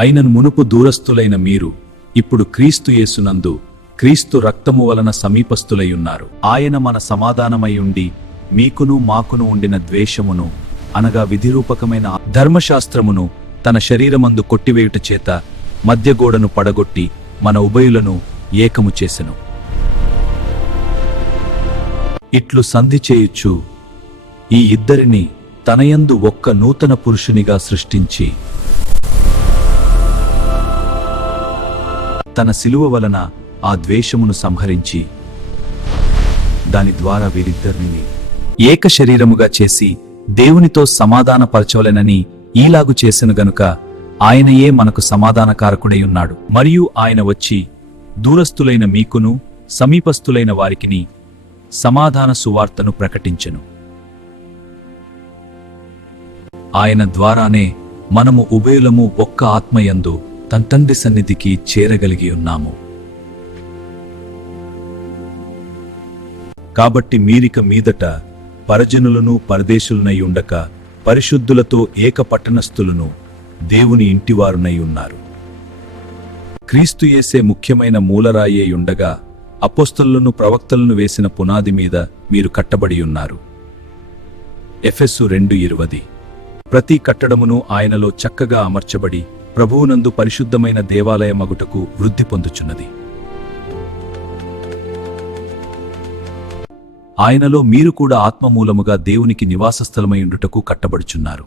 అయినను మునుపు దూరస్థులైన మీరు ఇప్పుడు క్రీస్తు యేసునందు క్రీస్తు రక్తము వలన సమీపస్థులైయున్నారు. ఆయన మన సమాధానమై ఉండి మీకును మాకును ఉండిన ద్వేషమును అనగా విధిరూపకమైన ధర్మశాస్త్రమును తన శరీరమందు కొట్టివేయుట చేత మధ్యగోడను పడగొట్టి మన ఉభయులను ఏకము చేసెను. ఇట్లు సంధి చేయుచు ఈ ఇద్దరిని తనయందు ఒక్క నూతన పురుషునిగా సృష్టించి తన శిలువ వలన ఆ ద్వేషమును సంహరించి దాని ద్వారా వీరిద్దరిని ఏక శరీరముగా చేసి దేవునితో సమాధానపరచవలెనని ఈలాగు చేసెను గనుక ఆయనయే మనకు సమాధానకారకుడై ఉన్నాడు. మరియు ఆయన వచ్చి దూరస్థులైన మీకును సమీపస్థులైన వారికిని సమాధాన సువార్తను ప్రకటించెను. ఆయన ద్వారానే మనము ఉభయులము ఒక్క ఆత్మయందు తన తండ్రి సన్నిధికి చేరగలిగి ఉన్నాము. కాబట్టి మీరిక మీదట పరజనులను పరదేశులనై ఉండక పరిశుద్ధులతో ఏక పట్టణస్థులను దేవుని ఇంటివారునై ఉన్నారు. క్రీస్తు యేసే ముఖ్యమైన మూలరాయే ఉండగా అపోస్తలులను ప్రవక్తలను వేసిన పునాది మీద మీరు కట్టబడి ఉన్నారు. ఎఫెసు 2:20. ప్రతి కట్టడమును ఆయనలో చక్కగా అమర్చబడి ప్రభువునందు పరిశుద్ధమైన దేవాలయమగుటకు వృద్ధి పొందుచున్నది. ఆయనలో మీరు కూడా ఆత్మమూలముగా దేవునికి నివాసస్థలమై ఉండుటకు కట్టబడుచున్నారు.